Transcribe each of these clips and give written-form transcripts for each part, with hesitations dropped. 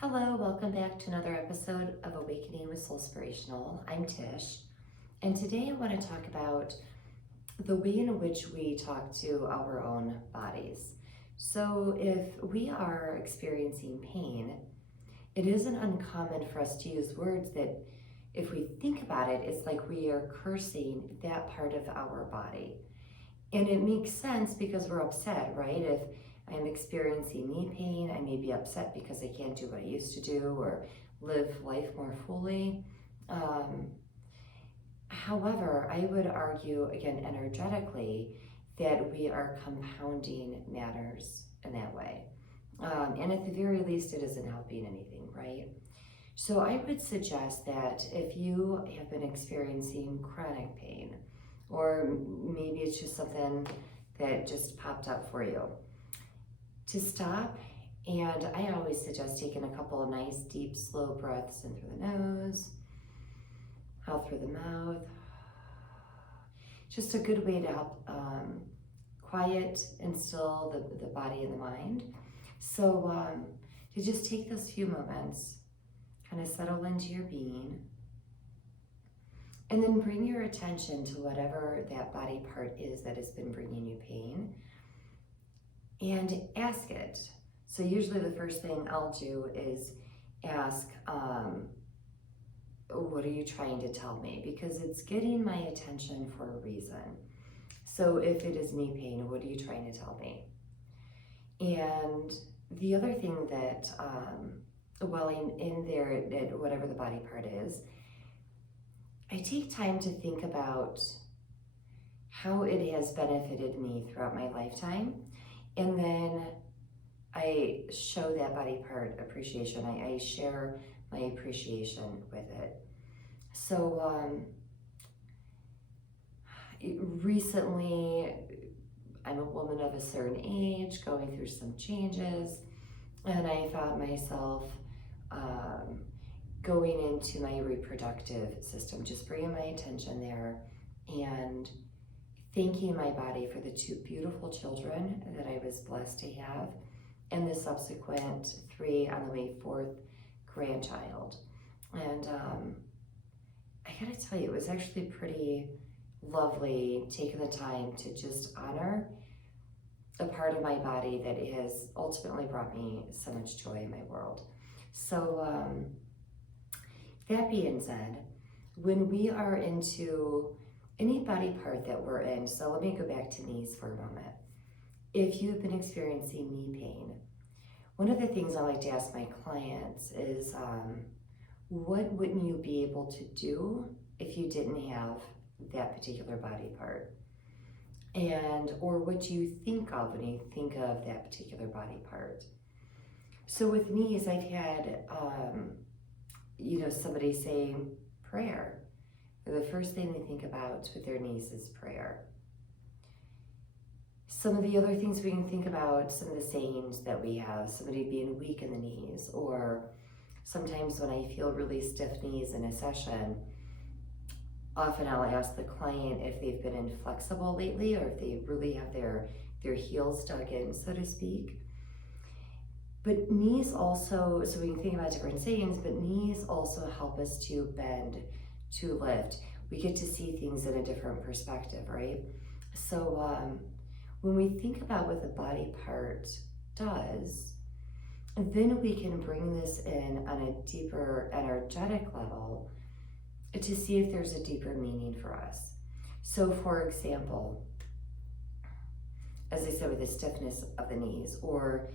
Hello, welcome back to another episode of Awakening with Soulspirational. I'm Tish, and today I want to talk about the way in which we talk to our own bodies. So if we are experiencing pain, it isn't uncommon for us to use words that, if we think about it, it's like we are cursing that part of our body. And it makes sense because we're upset, right? If I'm experiencing knee pain, I may be upset because I can't do what I used to do or live life more fully. However, I would argue, again, energetically, that we are compounding matters in that way. And at the very least, it isn't helping anything, right? So I would suggest that if you have been experiencing chronic pain, or maybe it's just something that just popped up for you, to stop. And I always suggest taking a couple of nice, deep, slow breaths in through the nose, out through the mouth. Just a good way to help quiet and still the body and the mind. So to just take those few moments, kind of settle into your being, and then bring your attention to whatever that body part is that has been bringing you pain, and ask it. So usually the first thing I'll do is ask, what are you trying to tell me? Because it's getting my attention for a reason. So if it is knee pain, what are you trying to tell me? And the other thing that, while I'm in there at whatever the body part is, I take time to think about how it has benefited me throughout my lifetime. And then I show that body part appreciation. I share my appreciation with it. So recently, I'm a woman of a certain age going through some changes, and I found myself going into my reproductive system, just bringing my attention there and thanking my body for the two beautiful children that I was blessed to have, and the subsequent 3 on the way 4th grandchild. And I gotta tell you, it was actually pretty lovely taking the time to just honor a part of my body that has ultimately brought me so much joy in my world. So that being said, when we are into any body part that we're in, so let me go back to knees for a moment. If you've been experiencing knee pain, one of the things I like to ask my clients is, what wouldn't you be able to do if you didn't have that particular body part? And, or what do you think of when you think of that particular body part? So with knees, I've had, somebody say prayer. The first thing they think about with their knees is prayer. Some of the other things we can think about, some of the sayings that we have, somebody being weak in the knees, or sometimes when I feel really stiff knees in a session, often I'll ask the client if they've been inflexible lately, or if they really have their heels dug in, so to speak. But knees also, so we can think about different sayings, but knees also help us to bend, to lift. We get to see things in a different perspective, right? So when we think about what the body part does, then we can bring this in on a deeper energetic level to see if there's a deeper meaning for us. So for example, as I said, with the stiffness of the knees, or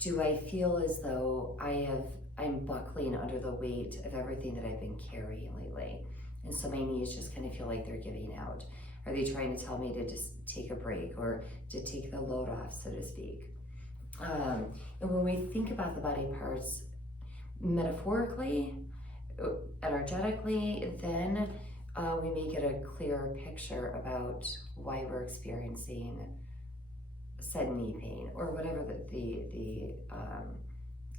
do I feel as though I'm buckling under the weight of everything that I've been carrying lately? And so my knees just kind of feel like they're giving out. Are they trying to tell me to just take a break or to take the load off, so to speak? And when we think about the body parts metaphorically, energetically, then we may get a clearer picture about why we're experiencing said knee pain or whatever the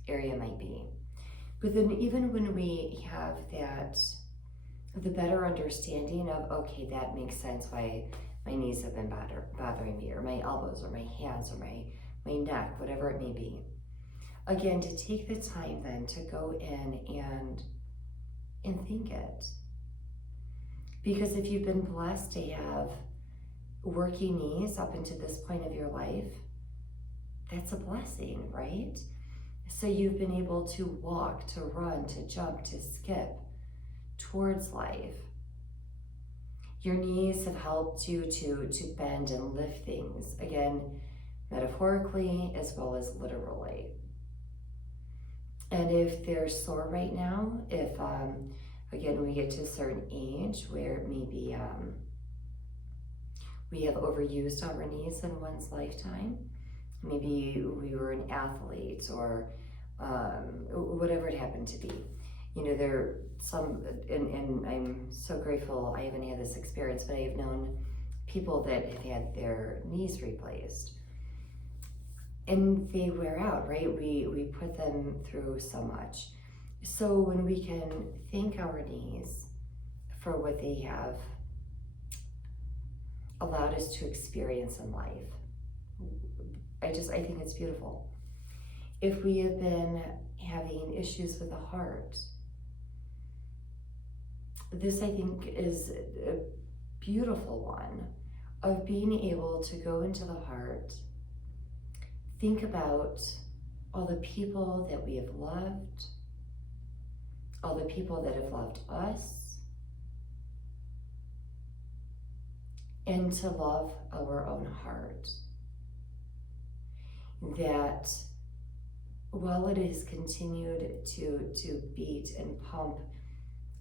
area might be. But then even when we have that, the better understanding of, okay, that makes sense why my knees have been bothering me, or my elbows, or my hands, or my neck, whatever it may be. again, to take the time then to go in and think it. Because if you've been blessed to have working knees up into this point of your life, that's a blessing, right? So you've been able to walk, to run, to jump, to skip towards life. Your knees have helped you to bend and lift things, again, metaphorically as well as literally. And if they're sore right now, if, again, we get to a certain age where maybe we have overused our knees in one's lifetime, maybe we were an athlete or whatever it happened to be. You know, there are some, and I'm so grateful I haven't had this experience, but I have known people that have had their knees replaced. And they wear out, right? We put them through so much. So when we can thank our knees for what they have allowed us to experience in life, I think it's beautiful. If we have been having issues with the heart, this I think is a beautiful one of being able to go into the heart, think about all the people that we have loved, all the people that have loved us, and to love our own heart. That while it has continued to beat and pump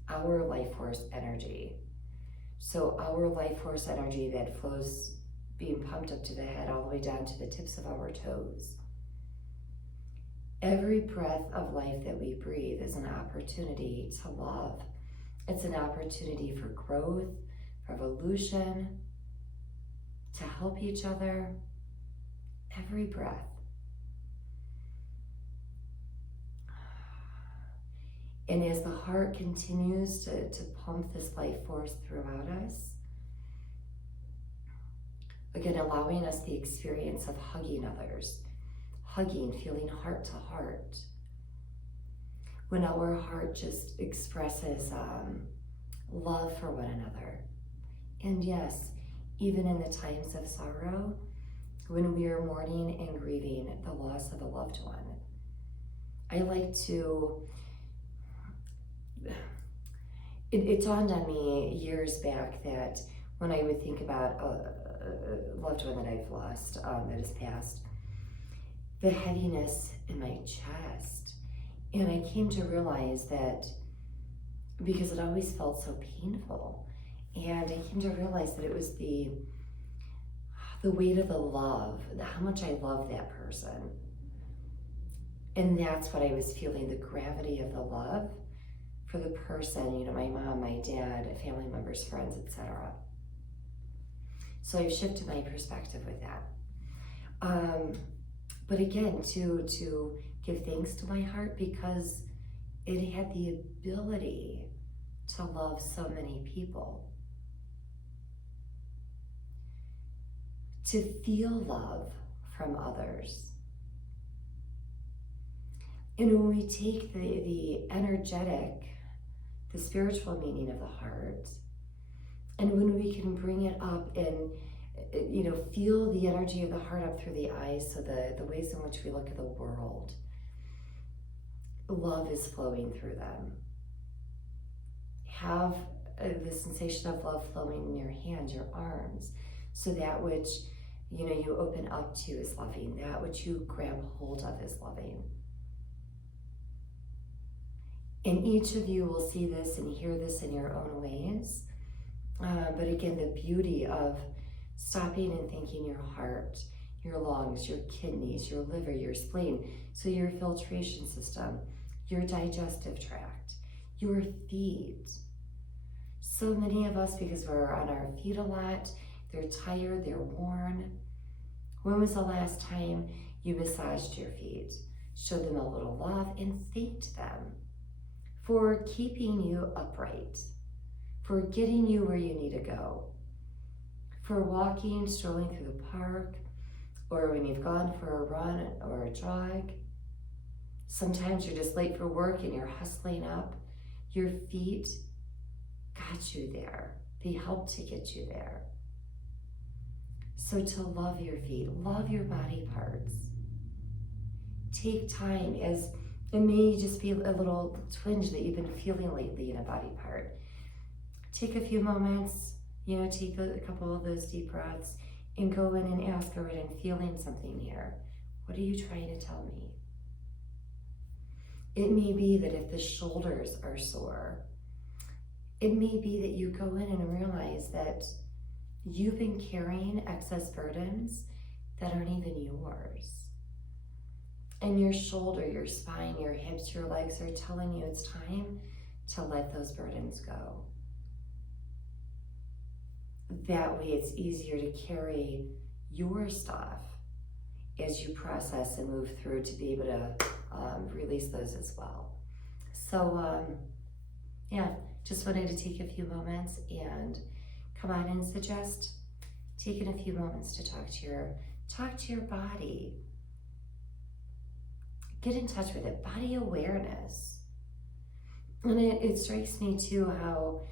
our life force energy, so our life force energy that flows being pumped up to the head all the way down to the tips of our toes, every breath of life that we breathe is an opportunity to love. It's an opportunity for growth, for evolution, to help each other. Every breath. And as the heart continues to pump this life force throughout us, again, allowing us the experience of hugging others, hugging, feeling heart to heart. When our heart just expresses love for one another. And yes, even in the times of sorrow, when we are mourning and grieving the loss of a loved one, I like to, it dawned on me years back that when I would think about a loved one that I've lost, that has passed, the heaviness in my chest. And I came to realize that, because it always felt so painful, and I came to realize that it was the weight of the love, how much I love that person. And that's what I was feeling, the gravity of the love for the person, you know, my mom, my dad, family members, friends, etc. So I've shifted my perspective with that. But again, to give thanks to my heart, because it had the ability to love so many people. To feel love from others. And when we take the energetic, the spiritual meaning of the heart, and when we can bring it up and, you know, feel the energy of the heart up through the eyes, so the ways in which we look at the world, love is flowing through them. Have the sensation of love flowing in your hands, your arms, so that which, you know, you open up to is loving, that which you grab hold of is loving. And each of you will see this and hear this in your own ways. But again, the beauty of stopping and thinking your heart, your lungs, your kidneys, your liver, your spleen, so your filtration system, your digestive tract, your feet. So many of us, because we're on our feet a lot, they're tired, they're worn. When was the last time you massaged your feet, showed them a little love, and thanked them for keeping you upright, for getting you where you need to go, for walking, strolling through the park, or when you've gone for a run or a jog, Sometimes you're just late for work and you're hustling up. Your feet got you there. They helped to get you there. So to love your feet, love your body parts. Take time, as it may just be a little twinge that you've been feeling lately in a body part. Take a few moments, take a couple of those deep breaths and go in and ask, all right, I'm feeling something here. What are you trying to tell me? It may be that if the shoulders are sore, it may be that you go in and realize that you've been carrying excess burdens that aren't even yours. And your shoulder, your spine, your hips, your legs are telling you it's time to let those burdens go. That way it's easier to carry your stuff as you process and move through to be able to release those as well. So just wanted to take a few moments and come on and suggest taking a few moments to talk to your body. Get in touch with it, body awareness. And it strikes me too how,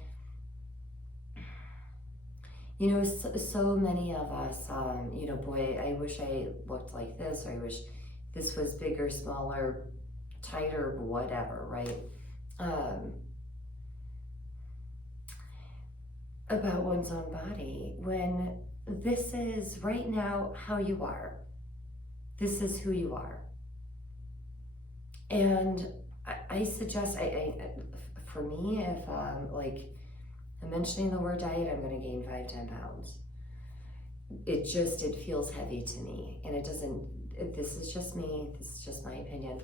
so many of us, boy, I wish I looked like this, or I wish this was bigger, smaller, tighter, whatever, right? About one's own body, when this is right now how you are. This is who you are. And I suggest, for me, if I'm mentioning the word diet, I'm going to gain 5-10 pounds. It feels heavy to me, and it doesn't. This is just me. This is just my opinion.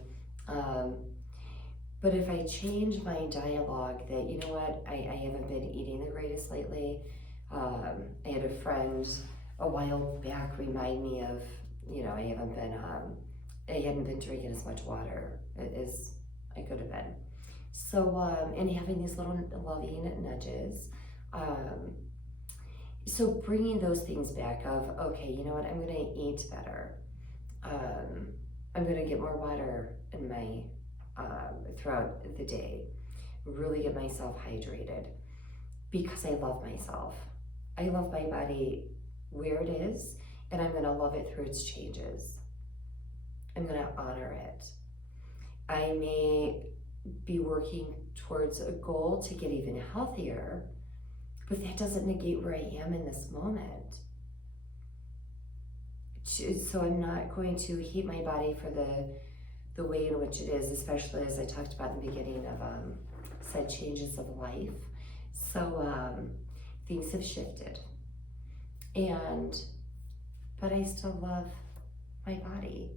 But if I change my dialogue, that you know what, I haven't been eating the greatest lately. I had a friend a while back remind me of, I hadn't been drinking as much water as I could have been. So, and having these little loving nudges. So bringing those things back of, okay, you know what, I'm going to eat better. I'm going to get more water in my, throughout the day. Really get myself hydrated because I love myself. I love my body where it is, and I'm going to love it through its changes. I'm going to honor it. I may be working towards a goal to get even healthier, but that doesn't negate where I am in this moment. So I'm not going to hate my body for the way in which it is, especially as I talked about in the beginning of said changes of life. So things have shifted, but I still love my body.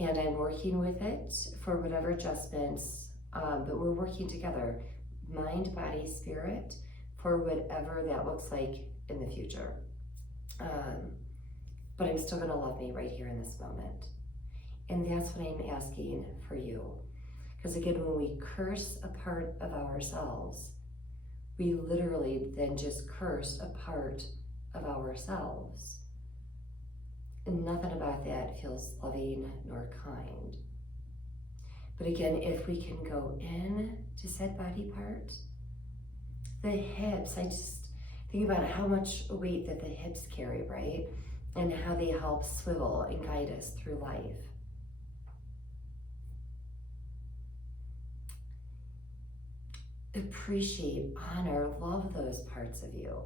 And I'm working with it for whatever adjustments, but we're working together, mind, body, spirit, for whatever that looks like in the future. But I'm still gonna love me right here in this moment. And that's what I'm asking for you. Because again, when we curse a part of ourselves, we literally then just curse a part of ourselves. And nothing about that feels loving nor kind. But again, if we can go in to said body part, the hips, I just think about how much weight that the hips carry, right? And how they help swivel and guide us through life. Appreciate, honor, love those parts of you.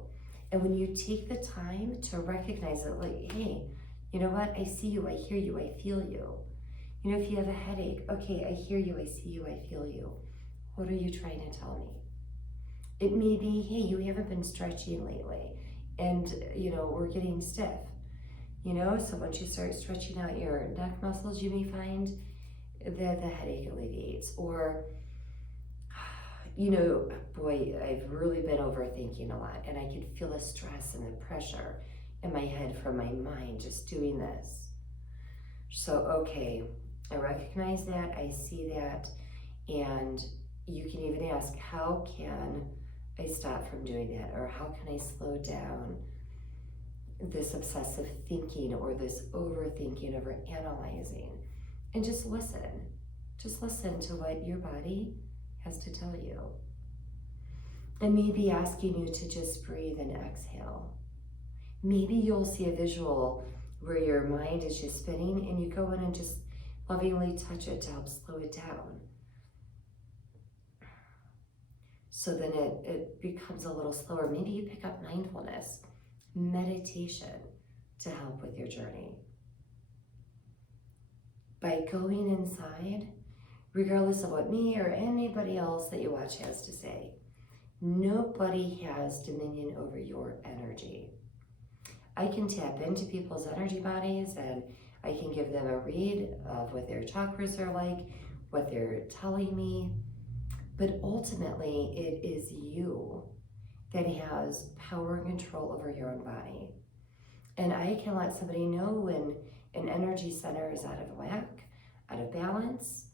And when you take the time to recognize it, like, hey, you know what? I see you, I hear you, I feel you. If you have a headache, okay, I hear you, I see you, I feel you. What are you trying to tell me? It may be, hey, you haven't been stretching lately, and we're getting stiff. So once you start stretching out your neck muscles, you may find that the headache alleviates. Or, boy, I've really been overthinking a lot, and I could feel the stress and the pressure in my head from my mind just doing this. So, okay, I recognize that, I see that, and you can even ask, how can I stop from doing that? Or how can I slow down this obsessive thinking or this overthinking, over analyzing? and just listen. Just listen to what your body has to tell you. And maybe asking you to just breathe and exhale. Maybe you'll see a visual where your mind is just spinning and you go in and just lovingly touch it to help slow it down. So then it becomes a little slower. Maybe you pick up mindfulness, meditation to help with your journey. By going inside, regardless of what me or anybody else that you watch has to say, nobody has dominion over your energy. I can tap into people's energy bodies and I can give them a read of what their chakras are like, what they're telling me. But ultimately, it is you that has power and control over your own body. And I can let somebody know when an energy center is out of whack, out of balance.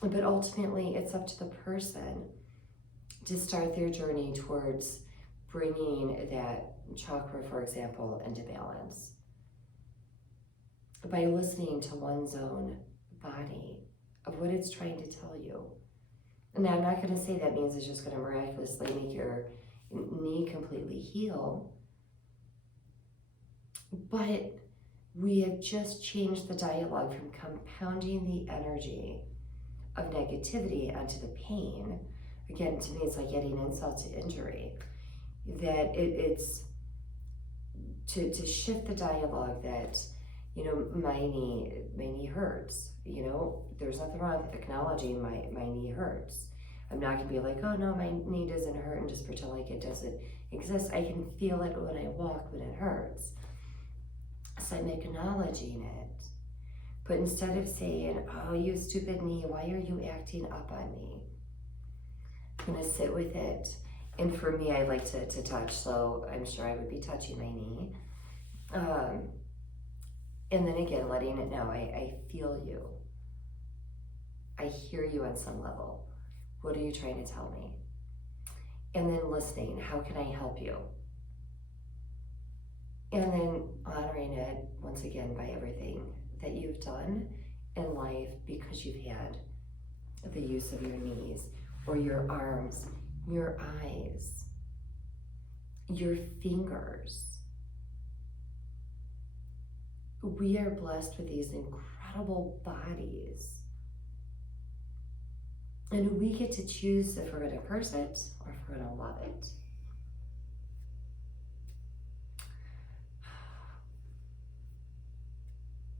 But ultimately, it's up to the person to start their journey towards bringing that chakra, for example, into balance. By listening to one's own body, of what it's trying to tell you. Now, I'm not going to say that means it's just going to miraculously make your knee completely heal. But we have just changed the dialogue from compounding the energy of negativity onto the pain. Again, to me, it's like adding insult to injury. That it's to shift the dialogue that, my knee hurts. There's nothing wrong with acknowledging my knee hurts. I'm not going to be like, oh no, my knee doesn't hurt, and just pretend like it doesn't exist. I can feel it when I walk when it hurts. So I'm acknowledging it. But instead of saying, oh, you stupid knee, why are you acting up on me? I'm going to sit with it. And for me, I like to touch, so I'm sure I would be touching my knee. And then again, letting it know, I feel you. I hear you on some level. What are you trying to tell me? And then listening, how can I help you? And then honoring it, once again, by everything that you've done in life because you've had the use of your knees or your arms, your eyes, your fingers. We are blessed with these incredible bodies. And we get to choose if we're going to curse it or if we're going to love it.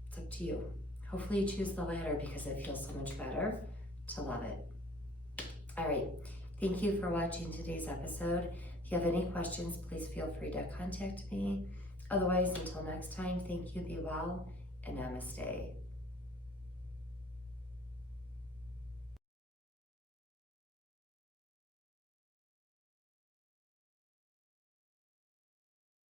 It's up to you. Hopefully you choose the latter because it feels so much better to love it. All right. Thank you for watching today's episode. If you have any questions, please feel free to contact me. Otherwise, until next time, thank you, be well, and namaste.